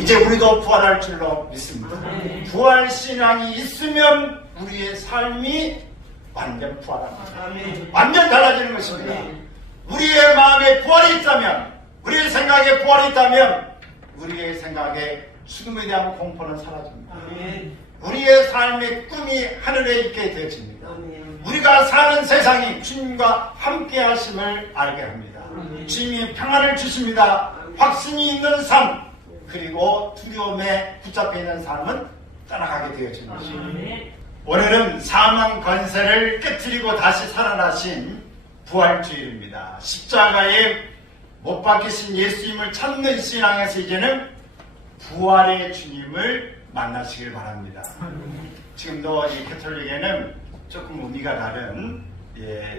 이제 우리도 부활할 줄로 믿습니다. 부활 신앙이 있으면 우리의 삶이 완전 부활합니다. 완전 달라지는 것입니다. 우리의 마음에 부활이 있다면, 우리의 생각에 부활이 있다면 우리의 생각에 죽음에 대한 공포는 사라집니다. 우리의 삶의 꿈이 하늘에 있게 되어집니다. 우리가 사는 세상이 주님과 함께 하심을 알게 합니다. 주님이 평안을 주십니다. 확신이 있는 삶, 그리고 두려움에 붙잡혀 있는 삶은 떠나가게 되어지는 것입니다. 오늘은 사망 권세를 깨뜨리고 다시 살아나신 부활주일입니다. 십자가에 못 박히신 예수님을 찾는 신앙에서 이제는 부활의 주님을 만나시길 바랍니다. 지금도 이 가톨릭에는 조금 의미가 다른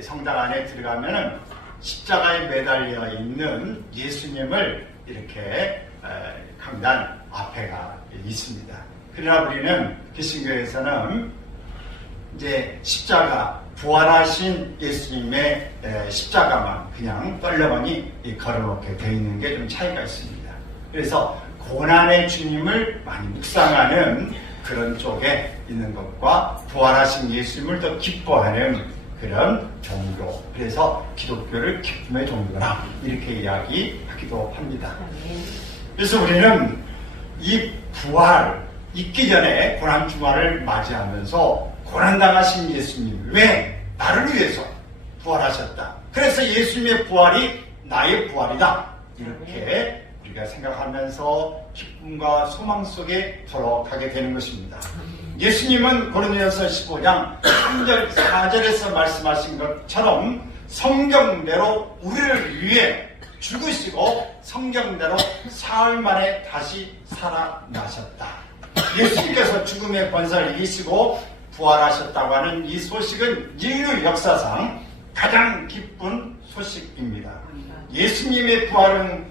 성당 안에 들어가면은 십자가에 매달려 있는 예수님을 이렇게 강단 앞에가 있습니다. 그러나 우리는 개신교에서는 이제 십자가, 부활하신 예수님의 십자가만 그냥 떨려머니 걸어놓게 되어 있는 게 좀 차이가 있습니다. 그래서 고난의 주님을 많이 묵상하는 그런 쪽에 있는 것과 부활하신 예수님을 더 기뻐하는 그런 종교, 그래서 기독교를 기쁨의 종교라 이렇게 이야기하기도 합니다. 그래서 우리는 이 부활 있기 전에 고난주말을 맞이하면서 고난당하신 예수님, 왜 나를 위해서 부활하셨다, 그래서 예수님의 부활이 나의 부활이다, 이렇게 우리가 생각하면서 기쁨과 소망 속에 걸어가게 되는 것입니다. 예수님은 고린도전서 15장 3절 4절에서 말씀하신 것처럼 성경대로 우리를 위해 죽으시고 성경대로 사흘 만에 다시 살아나셨다. 예수님께서 죽음의 권세를 이기시고 부활하셨다고 하는 이 소식은 인류 역사상 가장 기쁜 소식입니다. 예수님의 부활은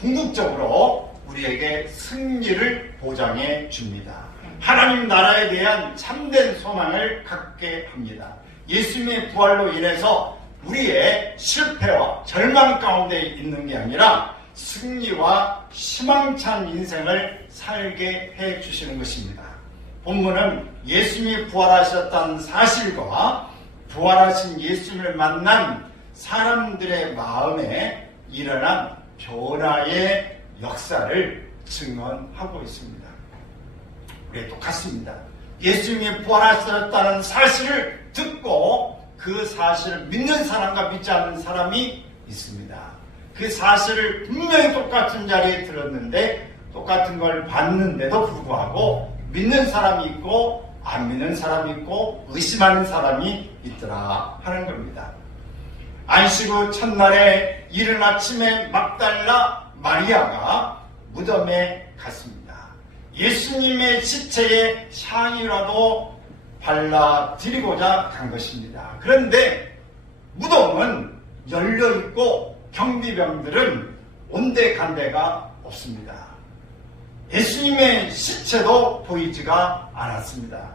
궁극적으로 우리에게 승리를 보장해 줍니다. 하나님 나라에 대한 참된 소망을 갖게 합니다. 예수님의 부활로 인해서 우리의 실패와 절망 가운데 있는 게 아니라 승리와 희망찬 인생을 살게 해 주시는 것입니다. 본문은 예수님이 부활하셨다는 사실과 부활하신 예수님을 만난 사람들의 마음에 일어난 변화의 역사를 증언하고 있습니다. 우리 똑같습니다. 예수님이 부활하셨다는 사실을 듣고 그 사실을 믿는 사람과 믿지 않는 사람이 있습니다. 그 사실을 분명히 똑같은 자리에 들었는데 똑같은 걸 봤는데도 불구하고 믿는 사람이 있고 안 믿는 사람이 있고 의심하는 사람이 있더라 하는 겁니다. 안식 후 첫날에 이른 아침에 막달라 마리아가 무덤에 갔습니다. 예수님의 시체에 향이라도 발라드리고자 간 것입니다. 그런데 무덤은 열려있고 경비병들은 온데간데가 없습니다. 예수님의 시체도 보이지가 않았습니다.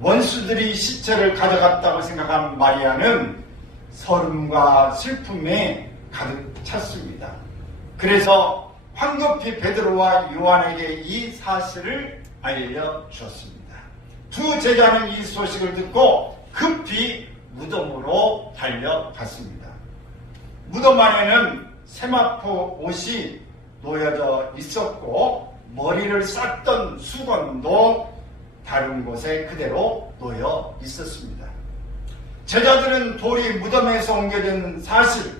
원수들이 시체를 가져갔다고 생각한 마리아는 서름과 슬픔에 가득 찼습니다. 그래서 황급히 베드로와 요한에게 이 사실을 알려주었습니다. 두 제자는 이 소식을 듣고 급히 무덤으로 달려갔습니다. 무덤 안에는 세마포 옷이 놓여져 있었고 머리를 쌌던 수건도 다른 곳에 그대로 놓여 있었습니다. 제자들은 돌이 무덤에서 옮겨진 사실,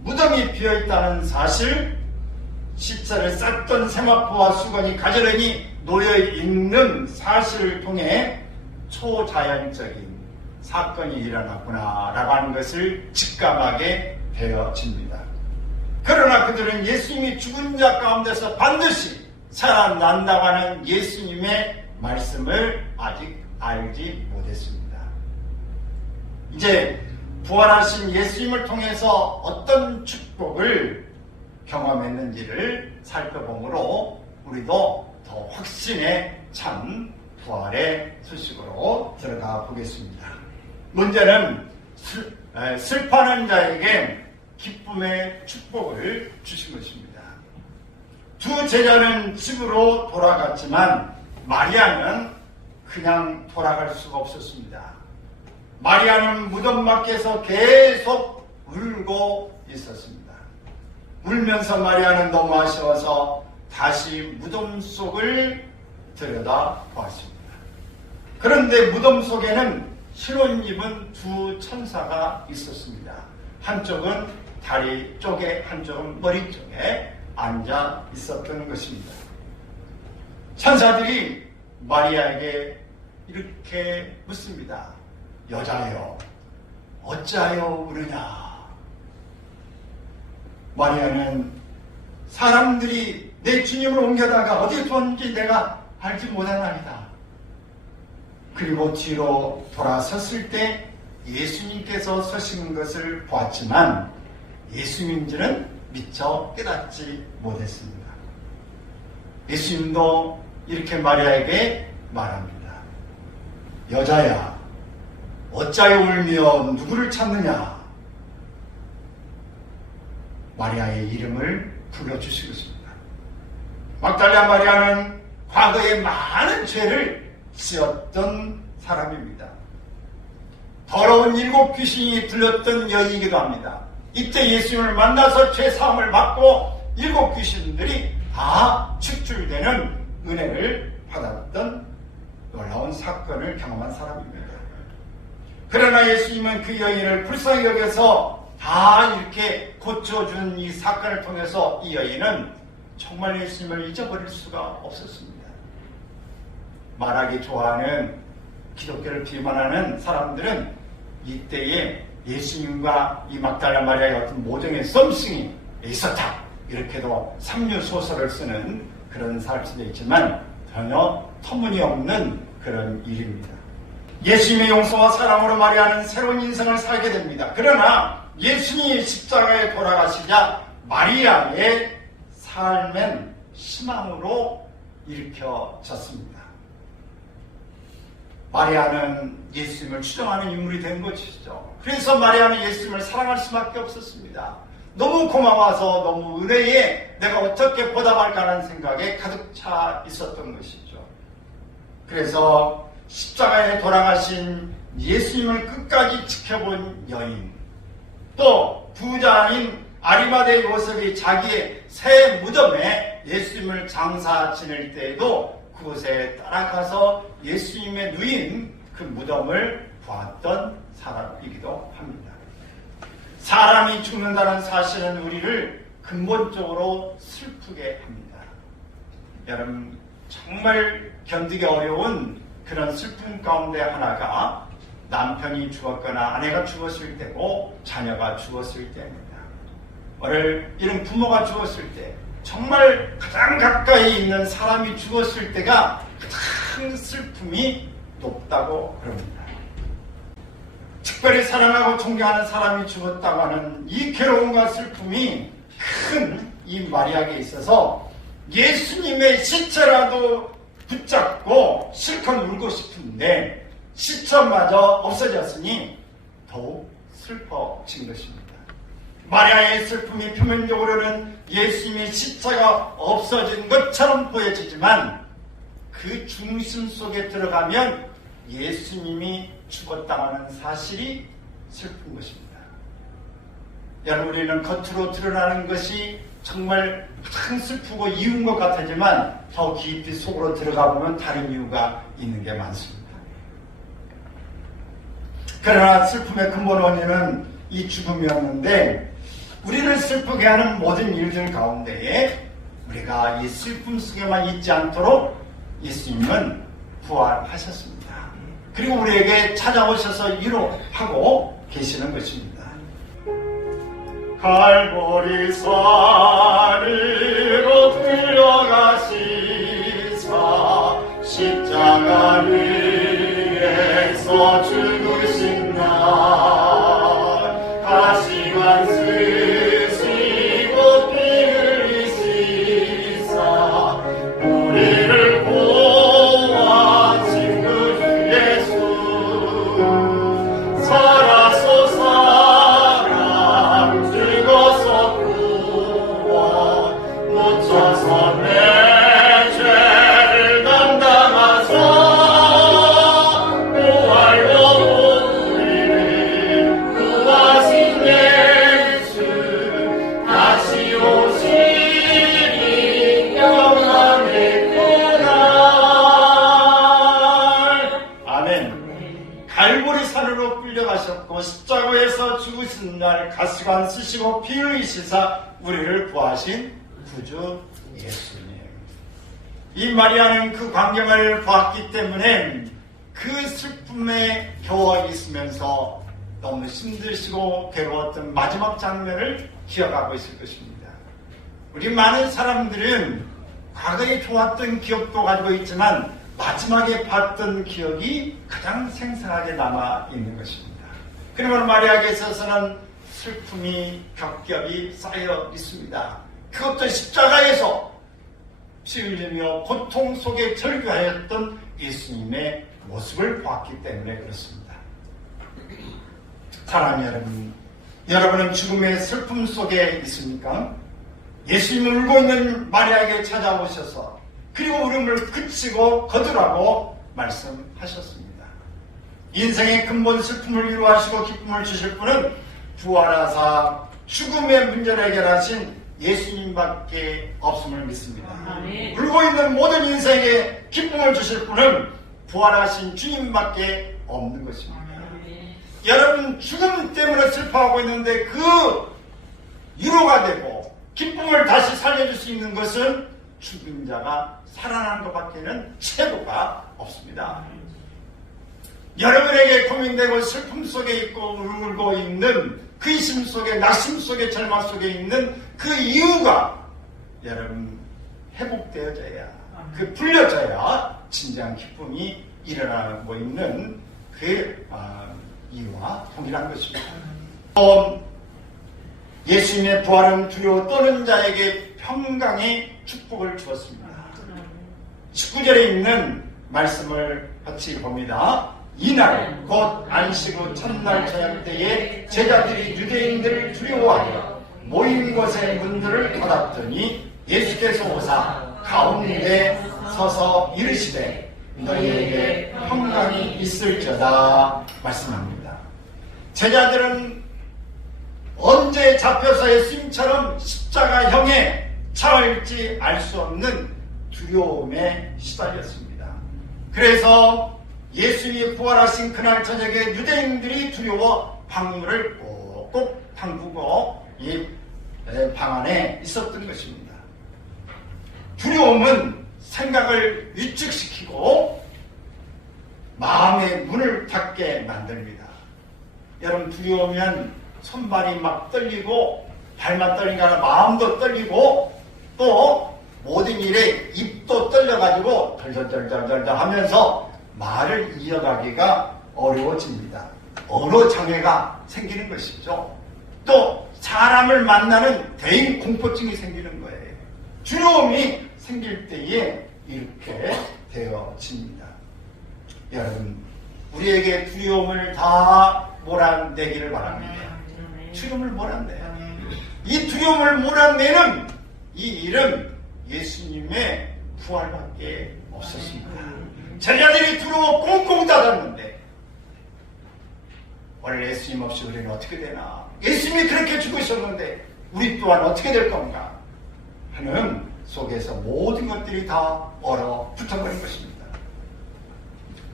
무덤이 비어있다는 사실, 시체를 쌌던 세마포와 수건이 가지런히 놓여있는 사실을 통해 초자연적인 사건이 일어났구나 라고 하는 것을 직감하게 되어집니다. 그러나 그들은 예수님이 죽은 자 가운데서 반드시 살아난다고 하는 예수님의 말씀을 아직 알지 못했습니다. 이제 부활하신 예수님을 통해서 어떤 축복을 경험했는지를 살펴보므로 우리도 더 확신에 찬 부활의 소식으로 들어가 보겠습니다. 문제는 슬퍼하는 자에게 기쁨의 축복을 주신 것입니다. 두 제자는 집으로 돌아갔지만 마리아는 그냥 돌아갈 수가 없었습니다. 마리아는 무덤 밖에서 계속 울고 있었습니다. 울면서 마리아는 너무 아쉬워서 다시 무덤 속을 들여다보았습니다. 그런데 무덤 속에는 흰옷 입은 두 천사가 있었습니다. 한쪽은 다리 쪽에, 한쪽은 머리 쪽에 앉아 있었던 것입니다. 천사들이 마리아에게 이렇게 묻습니다. 여자여, 어찌하여 울으냐? 마리아는 사람들이 내 주님을 옮겨다가 어디에 두었는지 내가 알지 못하나이다. 그리고 뒤로 돌아섰을 때 예수님께서 서시는 것을 보았지만 예수님인지는 미처 깨닫지 못했습니다. 예수님도 이렇게 마리아에게 말합니다. 여자야, 어찌하여 울며 누구를 찾느냐? 마리아의 이름을 불러주시겠습니다. 막달라 마리아는 과거에 많은 죄를 지었던 사람입니다. 더러운 7 귀신이 들렸던 여인이기도 합니다. 이때 예수님을 만나서 죄사함을 받고 7 귀신들이 다 축출되는 은혜를 받았던 놀라운 사건을 경험한 사람입니다. 그러나 예수님은 그 여인을 불쌍히 여겨서 다 이렇게 고쳐준 이 사건을 통해서 이 여인은 정말 예수님을 잊어버릴 수가 없었습니다. 말하기 좋아하는 기독교를 비판하는 사람들은 이때에 예수님과 이 막달라 마리아의 어떤 모종의 썸씽이 있었다, 이렇게도 삼류소설을 쓰는 그런 사실도 있지만 전혀 터무니없는 그런 일입니다. 예수님의 용서와 사랑으로 마리아는 새로운 인생을 살게 됩니다. 그러나 예수님이 십자가에 돌아가시자 마리아의 삶은 희망으로 일으켜졌습니다. 마리아는 예수님을 추종하는 인물이 된 것이죠. 그래서 마리아는 예수님을 사랑할 수밖에 없었습니다. 너무 고마워서 너무 은혜에 내가 어떻게 보답할까 하는 생각에 가득 차 있었던 것이죠. 그래서 십자가에 돌아가신 예수님을 끝까지 지켜본 여인, 또 부자인 아리마대 요셉이 자기의 새 무덤에 예수님을 장사 지낼 때에도 그곳에 따라가서 예수님의 누인 그 무덤을 보았던 사람이기도 합니다. 사람이 죽는다는 사실은 우리를 근본적으로 슬프게 합니다. 여러분, 정말 견디기 어려운 그런 슬픔 가운데 하나가 남편이 죽었거나 아내가 죽었을 때고 자녀가 죽었을 때입니다. 이런 부모가 죽었을 때, 정말 가장 가까이 있는 사람이 죽었을 때가 가장 슬픔이 높다고 그럽니다. 특별히 사랑하고 존경하는 사람이 죽었다고 하는 이 괴로움과 슬픔이 큰 이 마리아에게 있어서 예수님의 시체라도 붙잡고 실컷 울고 싶은데 시체마저 없어졌으니 더욱 슬퍼진 것입니다. 마리아의 슬픔이 표면적으로는 예수님의 시체가 없어진 것처럼 보여지지만 그 중심 속에 들어가면 예수님이 죽었다는 사실이 슬픈 것입니다. 여러분, 우리는 겉으로 드러나는 것이 정말 가장 슬프고 이유인 것 같지만 더 깊이 속으로 들어가 보면 다른 이유가 있는 게 많습니다. 그러나 슬픔의 근본 원인은 이 죽음이었는데, 우리를 슬프게 하는 모든 일들 가운데에 우리가 이 슬픔 속에만 있지 않도록 예수님은 부활하셨습니다. 그리고 우리에게 찾아오셔서 위로하고 계시는 것입니다. 갈보리 산으로 끌려가시사 십자가 위에서 죽으신 날 가시관 쓰시고 피 흘리시사 우리를 구하신 그 예수 살아서 사랑 죽어서 구원 십자가에서 죽으신 날 가시관 쓰시고 피 흘리시사 우리를 구하신 구주 예수님. 이 마리아는 그 광경을 보았기 때문에 그 슬픔에 겨워 있으면서 너무 힘드시고 괴로웠던 마지막 장면을 기억하고 있을 것입니다. 우리 많은 사람들은 과거에 좋았던 기억도 가지고 있지만 마지막에 봤던 기억이 가장 생생하게 남아있는 것입니다. 그러면 마리아에게 있어서는 슬픔이 겹겹이 쌓여 있습니다. 그것도 십자가에서 피 흘리며 고통 속에 절규하였던 예수님의 모습을 보았기 때문에 그렇습니다. 사랑하는 여러분, 여러분은 죽음의 슬픔 속에 있습니까? 예수님은 울고 있는 마리아에게 찾아오셔서 그리고 울음을 그치고 거두라고 말씀하셨습니다. 인생의 근본 슬픔을 위로하시고 기쁨을 주실 분은 부활하사 죽음의 문제를 해결하신 예수님밖에 없음을 믿습니다. 아멘. 울고 있는 모든 인생에 기쁨을 주실 분은 부활하신 주님밖에 없는 것입니다. 아멘. 여러분 죽음 때문에 슬퍼하고 있는데 그 위로가 되고 기쁨을 다시 살려줄 수 있는 것은 죽은 자가 살아난 것밖에는 최고가 없습니다. 여러분에게 고민되고 슬픔 속에 있고 울고 있는 근심 속에 낙심 속에 절망 속에 있는 그 이유가 여러분 회복되어져야 그 풀려져야 진정한 기쁨이 일어나고 있는 그 이유와 동일한 것입니다. 예수님의 부활은 두려워 떠는 자에게 평강의 축복을 주었습니다. 19절에 있는 말씀을 같이 봅니다. 이날 곧 안식 후 첫날 저녁 때에 제자들이 유대인들을 두려워하여 모인 곳의 문들을 닫았더니 예수께서 오사 가운데 서서 이르시되 너희에게 평강이 있을지어다 말씀합니다. 제자들은 언제 잡혀서 예수님처럼 십자가형에 처할지 알 수 없는 두려움에 시달렸습니다. 그래서 예수님이 부활하신 그날 저녁에 유대인들이 두려워 방문을 꼭꼭 잠그고 이 방 안에 있었던 것입니다. 두려움은 생각을 위축시키고 마음의 문을 닫게 만듭니다. 여러분 두려우면 손발이 막 떨리고 발만 떨리니까 마음도 떨리고 또 모든 일에 입도 떨려가지고 덜덜덜덜덜 하면서 말을 이어가기가 어려워집니다. 언어 장애가 생기는 것이죠. 또 사람을 만나는 대인 공포증이 생기는 거예요. 두려움이 생길 때에 이렇게 되어집니다. 여러분 우리에게 두려움을 다 몰아내기를 바랍니다. 두려움을 몰아내요. 이 두려움을 몰아내는 이 일은 예수님의 부활밖에 없었습니다. 제자들이 두려워 꽁꽁 닫았는데 원래 예수님 없이 우리는 어떻게 되나? 예수님이 그렇게 죽으셨는데 우리 또한 어떻게 될 건가? 하는 속에서 모든 것들이 다 얼어붙어버린 것입니다.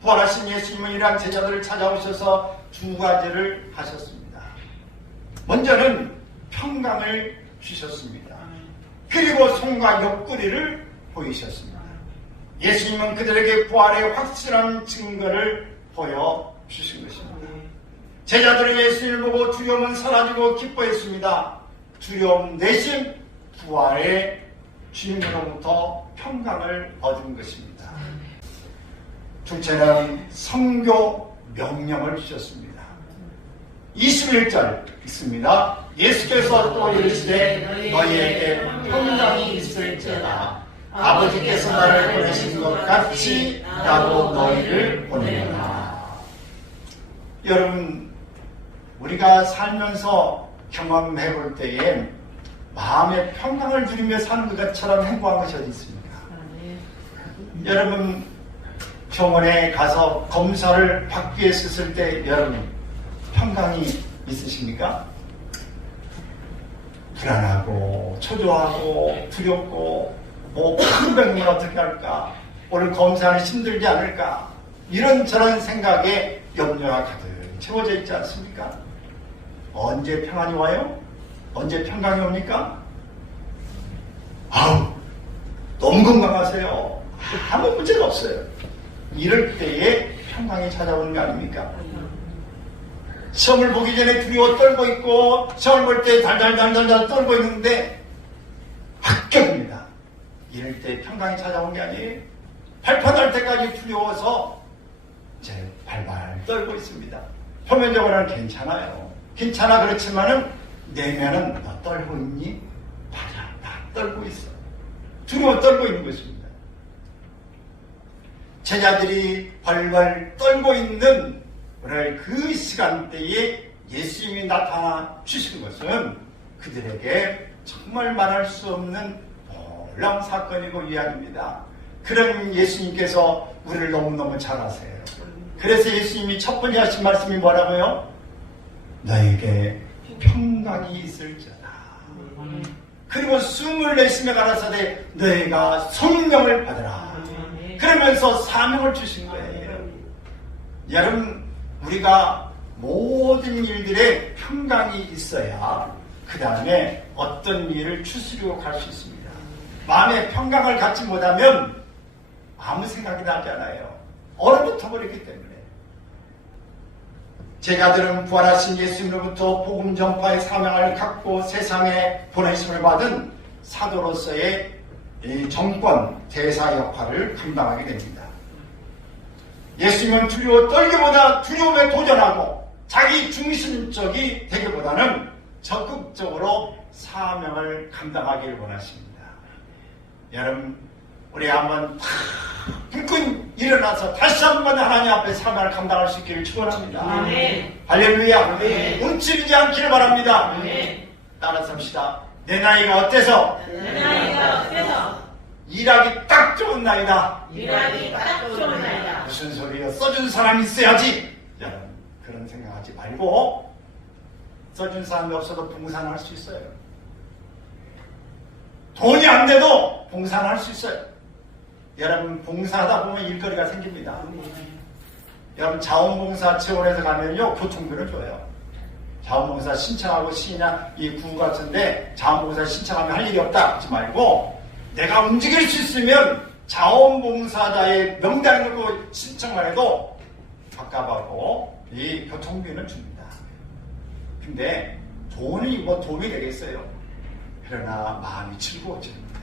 부활하신 예수님은 이러한 제자들을 찾아오셔서 두 가지를 하셨습니다. 먼저는 평강을 주셨습니다. 그리고 손과 옆구리를 보이셨습니다. 예수님은 그들에게 부활의 확실한 증거를 보여주신 것입니다. 제자들은 예수님을 보고 두려움은 사라지고 기뻐했습니다. 두려움 대신 부활의 주님으로부터 평강을 얻은 것입니다. 둘째는 선교 명령을 주셨습니다. 21절 있습니다. 예수께서 또 이르시되 너희에게 평강이 있을지어다. 아버지께서 나를 보내신 것 같이 나도 너희를 보내노라. 여러분 우리가 살면서 경험해 볼 때에 마음의 평강을 누리며 사는 것처럼 행복한 것이 어디 있습니까? 여러분 병원에 가서 검사를 받기 위해 썼을 때 여러분 평강이 있으십니까? 불안하고 초조하고 두렵고 큰 병이면 어떻게 할까? 오늘 검사는 힘들지 않을까? 이런저런 생각에 염려가 가득 채워져 있지 않습니까? 언제 평안이 와요? 언제 평강이 옵니까? 아우, 너무 건강하세요. 아무 문제가 없어요. 이럴 때에 평강이 찾아오는 거 아닙니까? 시험을 보기 전에 두려워 떨고 있고, 시험을 볼 때 달달달달달 떨고 있는데 합격입니다. 이럴 때 평강이 찾아온 게 아니에요. 발판할 때까지 두려워서 이제 발발 떨고 있습니다. 표면적으로는 괜찮아요. 괜찮아. 그렇지만은 내면은 너 떨고 있니? 맞아, 나 떨고 있어. 두려워 떨고 있는 것입니다. 제자들이 발발 떨고 있는 오늘 그 시간대에 예수님이 나타나 주신 것은 그들에게 정말 말할 수 없는 놀라운 사건이고 위안입니다. 그런 예수님께서 우리를 너무너무 잘 아세요. 그래서 예수님이 첫 번째 하신 말씀이 뭐라고요? 너에게 평강이 있을지어다. 그리고 숨을 내쉬며 가라사대 너희가 성령을 받으라. 그러면서 사명을 주신 거예요. 여러분, 우리가 모든 일들에 평강이 있어야 그 다음에 어떤 일을 추스리고 갈 수 있습니다. 마음에 평강을 갖지 못하면 아무 생각이 나지 않아요. 얼어붙어 버리기 때문에. 제자들은 부활하신 예수님으로부터 복음 전파의 사명을 갖고 세상에 보내심을 받은 사도로서의 정권, 대사 역할을 감당하게 됩니다. 예수님은 두려워 떨기보다 두려움에 도전하고 자기 중심적이 되기보다는 적극적으로 사명을 감당하기를 원하십니다. 여러분, 우리 한번 불끈 일어나서 다시 한번 하나님 앞에 사명을 감당할 수 있기를 축원합니다. 할렐루야. 움츠리지 않기를 바랍니다. 따라서 합시다. 내 나이가 어때서? 내 나이가 어때서? 일하기 딱 좋은 나이다. 일하기 딱 좋은 나이다. 무슨 소리요? 써준 사람이 있어야지. 여러분, 그런 생각하지 말고 써준 사람이 없어도 봉사는 할 수 있어요. 돈이 안 돼도 봉사는 할 수 있어요. 여러분, 봉사하다 보면 일거리가 생깁니다. 여러분, 자원봉사 지원에서 가면요, 교통비를 줘요. 자원봉사 신청하고 시나 이 구호 같은데 자원봉사 신청하면 할 일이 없다 하지 말고 내가 움직일 수 있으면 자원봉사자의 명단을 놓고 신청만 해도 밥값하고 이 교통비는 줍니다. 근데 돈이 뭐 도움이 되겠어요? 그러나 마음이 즐거워집니다.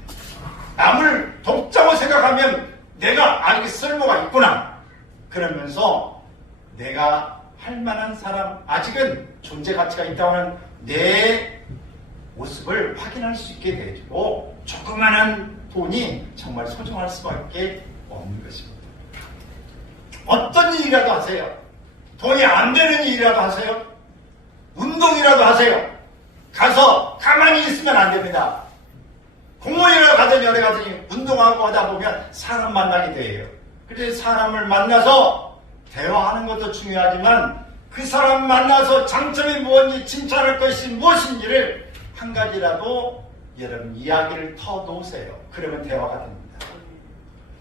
남을 돕자고 생각하면 내가 이게 쓸모가 있구나. 그러면서 내가 할 만한 사람, 아직은 존재 가치가 있다는 내 모습을 확인할 수 있게 되고 조그마한 돈이 정말 소중할 수밖에 없는 것입니다. 어떤 일이라도 하세요. 돈이 안 되는 일이라도 하세요. 운동이라도 하세요. 가서 가만히 있으면 안 됩니다. 공원이라도 가더니 어디 가더니 운동하고 하다 보면 사람 만나게 돼요. 그래서 사람을 만나서 대화하는 것도 중요하지만 그 사람 만나서 장점이 무엇인지 칭찬할 것이 무엇인지를 한 가지라도 여러분 이야기를 터놓으세요. 그러면 대화가 됩니다.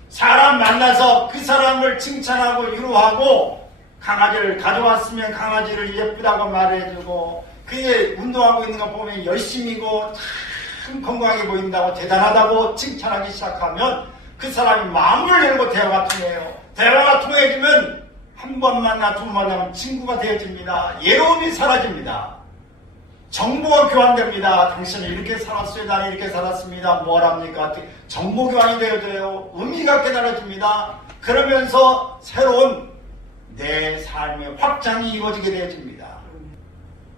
사람 만나서 그 사람을 칭찬하고 위로하고 강아지를 가져왔으면 강아지를 예쁘다고 말해주고 그게 운동하고 있는 거 보면 열심히고 참 건강해 보인다고 대단하다고 칭찬하기 시작하면 그 사람이 마음을 열고 대화가 통해요. 대화가 통해지면 한 번 만나 두 번 만나면 친구가 되어집니다. 예로움이 사라집니다. 정보가 교환됩니다. 당신은 이렇게 살았어요. 나는 이렇게 살았습니다. 뭐랍니까? 정보 교환이 되어져요. 의미가 깨달아집니다. 그러면서 새로운 내 삶의 확장이 이루어지게 되어집니다.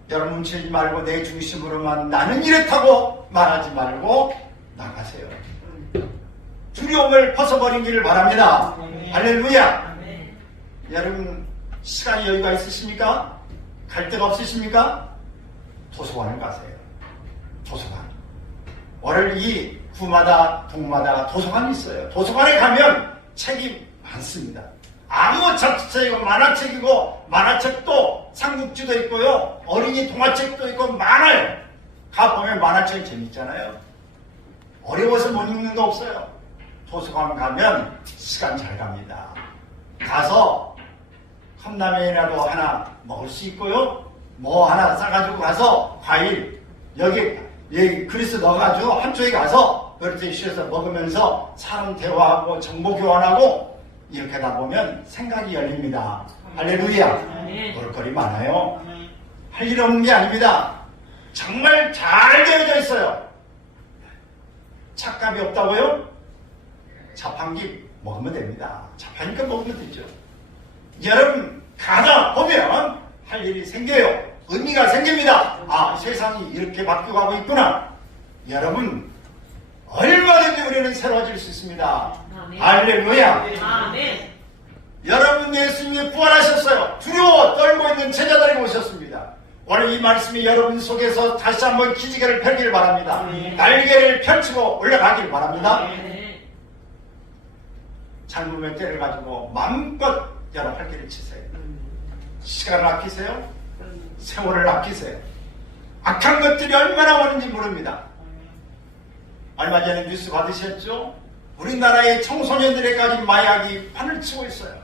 여러분 뭉치지 말고 내 중심으로만 나는 이렇다고 말하지 말고 나가세요. 두려움을 벗어버리기를 바랍니다. 할렐루야. 여러분 시간이 여유가 있으십니까? 갈 데가 없으십니까? 도서관을 가세요. 도서관. 오늘 이 구마다 동마다 도서관이 있어요. 도서관에 가면 책이 많습니다. 아무 잡지책이고 만화책이고 만화책도 삼국지도 있고요. 어린이 동화책도 있고 많아요. 가보면 만화책이 재밌잖아요. 어려워서 못 읽는 거 없어요. 도서관 가면 시간 잘 갑니다. 가서 컵라면이라도 하나 먹을 수 있고요. 뭐 하나 싸가지고 가서 과일 여기 그리스 넣어가지고 한쪽에 가서 그렇게 쉬어서 먹으면서 사람 대화하고 정보 교환하고 이렇게 하다 보면 생각이 열립니다. 할렐루야. 볼거리 많아요. 할 일 없는 게 아닙니다. 정말 잘 되어져 있어요. 착각이 없다고요? 자판기 먹으면 됩니다. 자판기니까 먹으면 되죠. 여러분 가다 보면 할 일이 생겨요. 의미가 생깁니다. 아, 세상이 이렇게 바뀌어가고 있구나. 여러분 얼마든지 우리는 새로워질 수 있습니다. 할렐루야. 아멘. 여러분 예수님이 부활하셨어요. 두려워 떨고 있는 제자들이 오셨습니다. 오늘 이 말씀이 여러분 속에서 다시 한번 기지개를 펴기를 바랍니다. 날개를 펼치고 올라가기를 바랍니다. 젊으면 때를 가지고 마음껏 여러 활기를 치세요. 시간을 아끼세요. 세월을 아끼세요. 악한 것들이 얼마나 오는지 모릅니다. 얼마 전에 뉴스 받으셨죠? 우리나라의 청소년들에까지 마약이 판을 치고 있어요.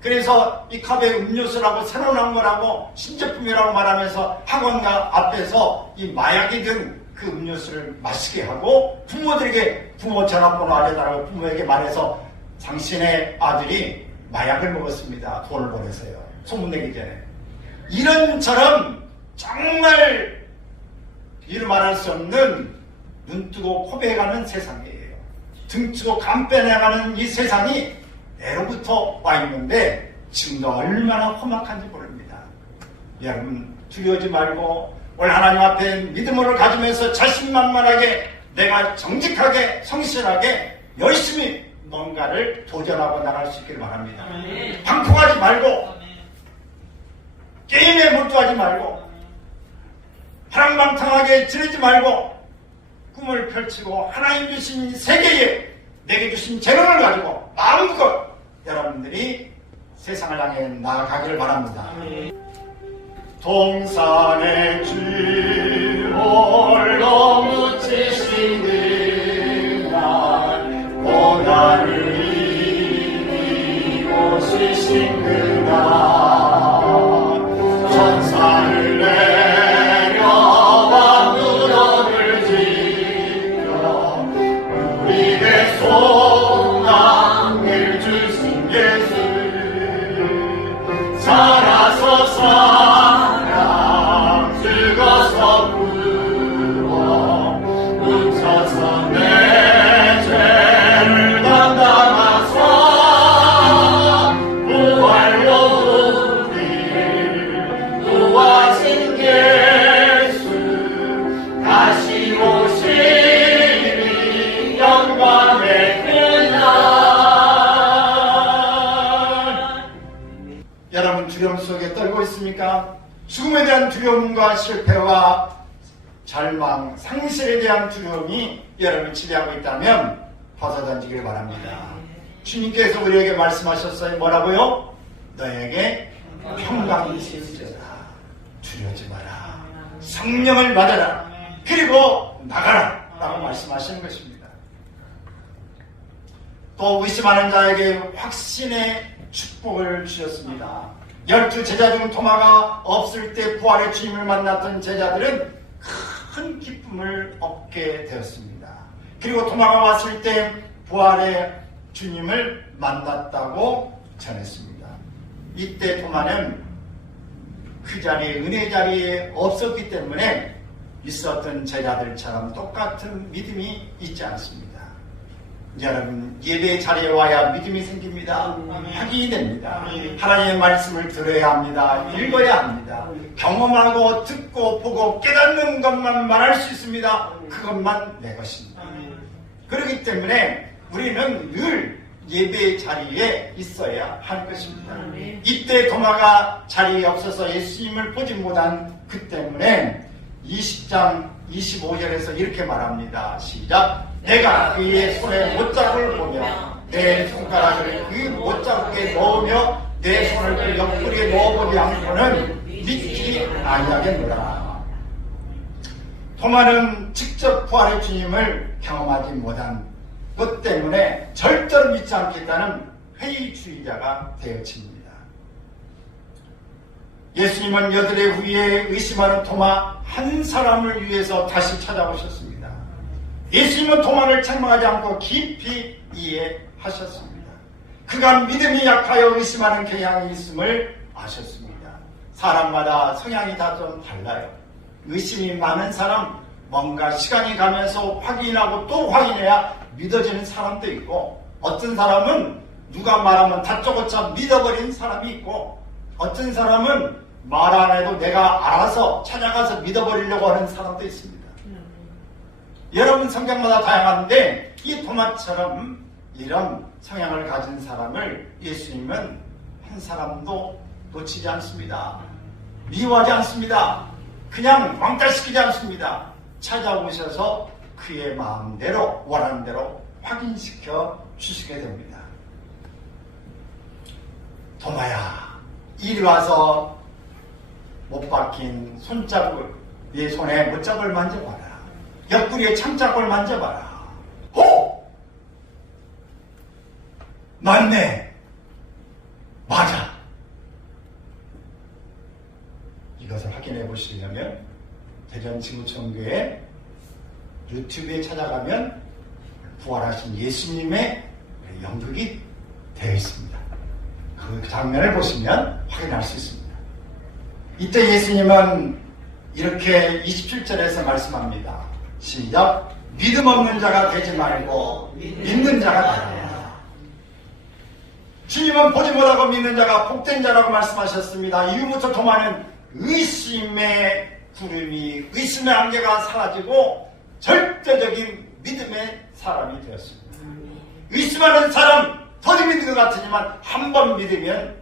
그래서 이 컵에 음료수라고 새로 나온 거라고 신제품이라고 말하면서 학원가 앞에서 이 마약이 든 그 음료수를 마시게 하고 부모들에게 부모 전화번호 알려달라고 부모에게 말해서 당신의 아들이 마약을 먹었습니다. 돈을 보내세요. 소문내기 전에. 이런처럼 정말 이루 말할 수 없는 눈 뜨고 코베가는 세상이에요. 등 뜨고 간 빼내가는 이 세상이 내로부터 와 있는데 지금도 얼마나 험악한지 모릅니다. 여러분 두려워하지 말고 오늘 하나님 앞에 믿음을 가지면서 자신만만하게 내가 정직하게 성실하게 열심히 뭔가를 도전하고 나갈 수 있기를 바랍니다. 방콕하지 말고 게임에 몰두하지 말고 파랑방탕하게 지내지 말고 꿈을 펼치고 하나님 주신 세계에 내게 주신 재능을 가지고 마음껏 여러분들이 세상을 향해 나아가기를 바랍니다. 동산의 주 홀로 묻히시는 날 고난을 이기고 쉬신 그날 천사를 내려와 무덤을 지켜 우리의 소망을 주신 예수 살아서 사랑 죽어서 부어 묻혀서 내 죄를 담당하사 부활로 우리를 구하신 예수 다시 오시니 영광의 그날. 여러분 두려움 속에 떨고 있습니까? 죽음에 대한 두려움과 실패와 절망, 상실에 대한 두려움이 여러분을 지배하고 있다면 벗어던지길 바랍니다. 주님께서 우리에게 말씀하셨어요. 뭐라고요? 너에게 평강이 있을지어다. 두려워하지 마라. 성령을 받아라. 그리고 나가라. 라고 말씀하시는 것입니다. 또 의심하는 자에게 확신의 축복을 주셨습니다. 12 제자 중 토마가 없을 때 부활의 주님을 만났던 제자들은 큰 기쁨을 얻게 되었습니다. 그리고 토마가 왔을 때 부활의 주님을 만났다고 전했습니다. 이때 토마는 그 자리에 은혜 자리에 없었기 때문에 있었던 제자들처럼 똑같은 믿음이 있지 않습니다. 여러분 예배 자리에 와야 믿음이 생깁니다. 확인이 됩니다. 하나님의 말씀을 들어야 합니다. 읽어야 합니다. 경험하고 듣고 보고 깨닫는 것만 말할 수 있습니다. 그것만 내 것입니다. 그렇기 때문에 우리는 늘 예배 자리에 있어야 할 것입니다. 이때 도마가 자리에 없어서 예수님을 보지 못한 그 때문에 20장 25절에서 이렇게 말합니다. 시작. 내가 그의 손에 못자국을 보며 내 손가락을 그 못자국에 넣으며 내 손을 그 옆구리에 넣어보지 않고는 믿지 아니하겠노라. 토마는 직접 부활의 주님을 경험하지 못한 것 때문에 절대로 믿지 않겠다는 회의주의자가 되어집니다. 예수님은 여드레 후에 의심하는 도마 한 사람을 위해서 다시 찾아오셨습니다. 예수님은 도마를 책망하지 않고 깊이 이해하셨습니다. 그가 믿음이 약하여 의심하는 경향이 있음을 아셨습니다. 사람마다 성향이 다 좀 달라요. 의심이 많은 사람, 뭔가 시간이 가면서 확인하고 또 확인해야 믿어지는 사람도 있고, 어떤 사람은 누가 말하면 다짜고짜 믿어버린 사람이 있고, 어떤 사람은 말 안 해도 내가 알아서 찾아가서 믿어버리려고 하는 사람도 있습니다. 여러분 성격마다 다양한데 이 토마처럼 이런 성향을 가진 사람을 예수님은 한 사람도 놓치지 않습니다. 미워하지 않습니다. 그냥 왕따시키지 않습니다. 찾아오셔서 그의 마음대로 원하는 대로 확인시켜 주시게 됩니다. 도마야, 이리 와서 못 박힌 손자국, 네 손에 못잡을 만져봐라. 옆구리에 창자국을 만져봐라. 오! 맞네. 맞아. 이것을 확인해 보시려면 대전지구촌교회 유튜브에 찾아가면 부활하신 예수님의 연극이 되어 있습니다. 그 장면을 보시면 확인할 수 있습니다. 이때 예수님은 이렇게 27절에서 말씀합니다. 시작. 믿음 없는 자가 되지 말고 믿는 자가 되라. 주님은 보지 못하고 믿는 자가 복된 자라고 말씀하셨습니다. 이후부터 도마는 의심의 구름이, 의심의 안개가 사라지고 절대적인 믿음의 사람이 되었습니다. 의심하는 사람 더디 믿는 것 같으지만 한 번 믿으면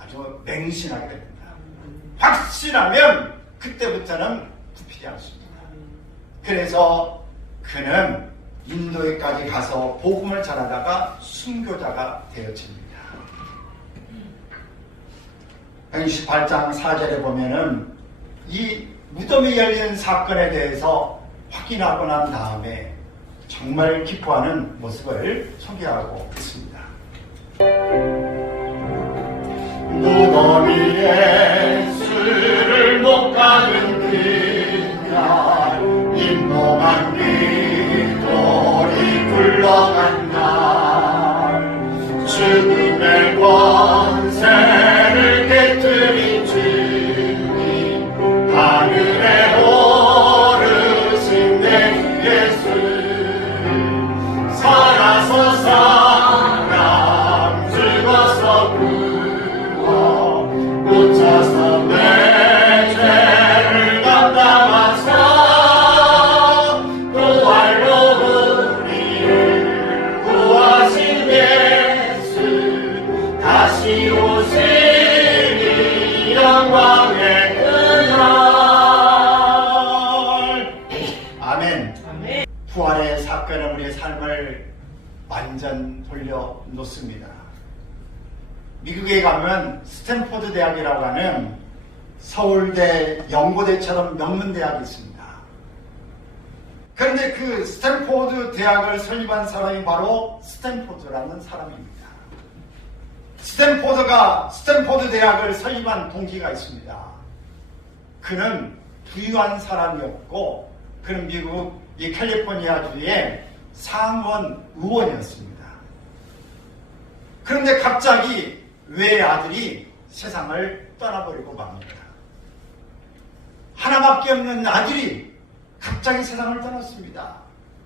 아주 맹신하게 됩니다. 확신하면 그때부터는 굽히지 않습니다. 그래서 그는 인도에까지 가서 복음을 전하다가 순교자가 되어집니다. 128장 4절에 보면은 이 무덤이 열린 사건에 대해서 확인하고 난 다음에 정말 기뻐하는 모습을 소개하고 있습니다. 무덤 위에 술을 못 가는 그날 인모만 귀돌이 굴러간 날 죽음의 권세를 깨뜨린 주님 하늘에 오르신 내 예수 살아서 사람 죽어서 구워 묻혀서 내 죄를 감당하사 부활로 우리를 구하신 예수 다시 오시니 영광의 그날. 아멘. 부활의 사건은 우리의 삶을 완전 돌려놓습니다. 미국에 가면 스탠포드 대학이라고 하는 서울대, 연고대처럼 명문대학이 있습니다. 그런데 그 스탠포드 대학을 설립한 사람이 바로 스탠포드라는 사람입니다. 스탠포드 대학을 설립한 동기가 있습니다. 그는 부유한 사람이었고 그는 미국 이 캘리포니아주의 상원 의원이었습니다. 그런데 갑자기 외아들이 세상을 떠나버리고 맙니다. 하나밖에 없는 아들이 갑자기 세상을 떠났습니다.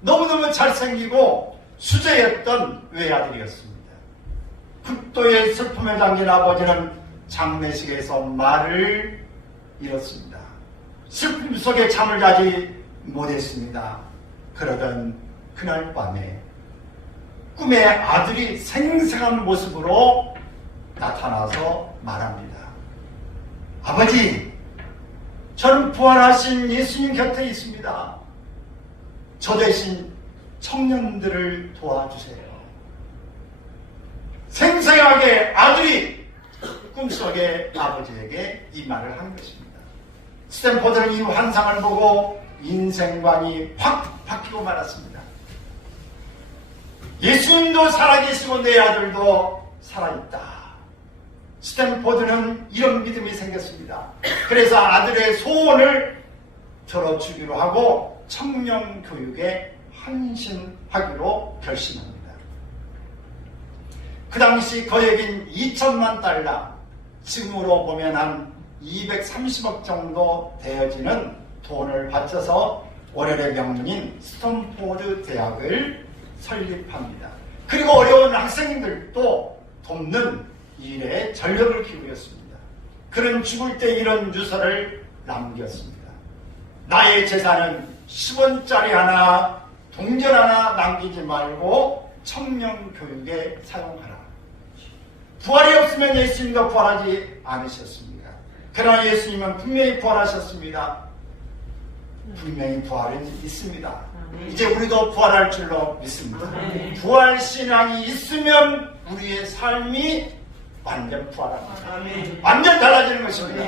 너무너무 잘생기고 수제였던 외아들이었습니다. 극도의 슬픔에 잠긴 아버지는 장례식에서 말을 잃었습니다. 슬픔 속에 잠을 자지 못했습니다. 그러던 그날 밤에 꿈에 아들이 생생한 모습으로 나타나서 말합니다. 아버지, 저는 부활하신 예수님 곁에 있습니다. 저 대신 청년들을 도와주세요. 생생하게 아들이 꿈속에 아버지에게 이 말을 한 것입니다. 스탠포드는 이 환상을 보고 인생관이 확 바뀌고 말았습니다. 예수님도 살아계시고 내 아들도 살아있다. 스탠포드는 이런 믿음이 생겼습니다. 그래서 아들의 소원을 들어주기로 하고 청년 교육에 헌신하기로 결심합니다. 그 당시 거액인 2천만 달러, 지금으로 보면 한 230억 정도 되어지는 돈을 바쳐서 월요일의 명문인 스탠포드 대학을 설립합니다. 그리고 어려운 학생들도 돕는 일에 전력을 기울였습니다. 그는 죽을 때 이런 유서를 남겼습니다. 나의 재산은 10원짜리 하나, 동전 하나 남기지 말고 청년 교육에 사용하라. 부활이 없으면 예수님도 부활하지 않으셨습니다. 그러나 예수님은 분명히 부활하셨습니다. 분명히 부활은 있습니다. 이제 우리도 부활할 줄로 믿습니다. 부활신앙이 있으면 우리의 삶이 완전 부활합니다. 완전 달라지는 것입니다.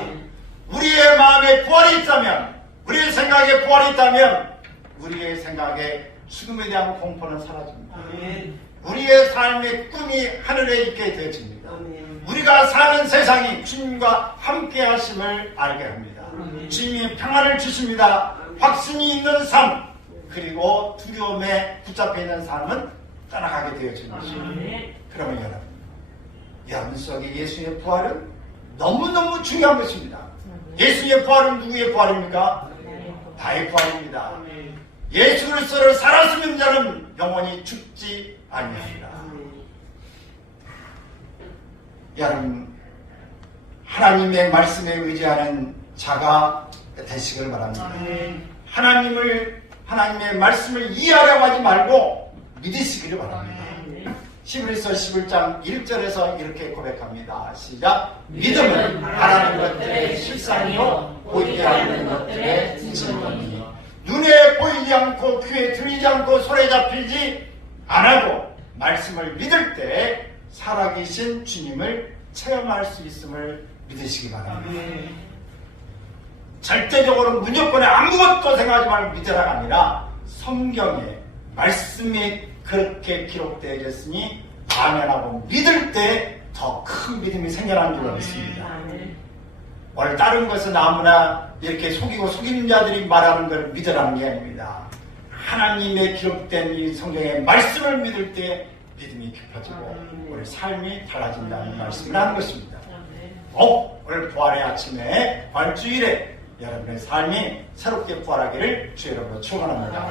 우리의 마음에 부활이 있다면, 우리의 생각에 부활이 있다면 우리의 생각에 죽음에 대한 공포는 사라집니다. 우리의 삶의 꿈이 하늘에 있게 되어집니다. 우리가 사는 세상이 주님과 함께 하심을 알게 합니다. 주님이 평안을 주십니다. 확신이 있는 삶, 그리고 두려움에 붙잡혀 있는 삶은 떠나가게 되어지는 것입니다. 그러면 여러분 속에 예수의 부활은 너무너무 중요한 것입니다. 예수의 부활은 누구의 부활입니까? 나의 부활입니다. 예수 그리스도를 살았으면 자는 영원히 죽지 아니하리라. 여러분, 하나님의 말씀에 의지하는 자가 되시길 바랍니다. 하나님의 말씀을 이해하려고 하지 말고 믿으시기를 바랍니다. 히브리서 11장 1절에서 이렇게 고백합니다. 시작. 믿음은 바라는 것들의 실상이요 보이지 않는 것들의 증거니 눈에 보이지 않고 귀에 들리지 않고 손에 잡히지 않아도 말씀을 믿을 때 살아계신 주님을 체험할 수 있음을 믿으시기 바랍니다. 절대적으로 무조건에 아무것도 생각하지 말고 믿으라가 아니라 성경에 말씀이 그렇게 기록되어 있으니 아멘하고 믿을 때 더 큰 믿음이 생겨나는 줄로 믿습니다. 오늘 다른 것은 아무나 이렇게 속이고 속이는 자들이 말하는 걸 믿으라는 게 아닙니다. 하나님의 기록된 이 성경의 말씀을 믿을 때 믿음이 깊어지고 우리 삶이 달라진다는 말씀을 하는 것입니다. 오늘 부활의 아침에 부활주일에 여러분의 삶이 새롭게 부활하기를 주의 이름으로 축원합니다.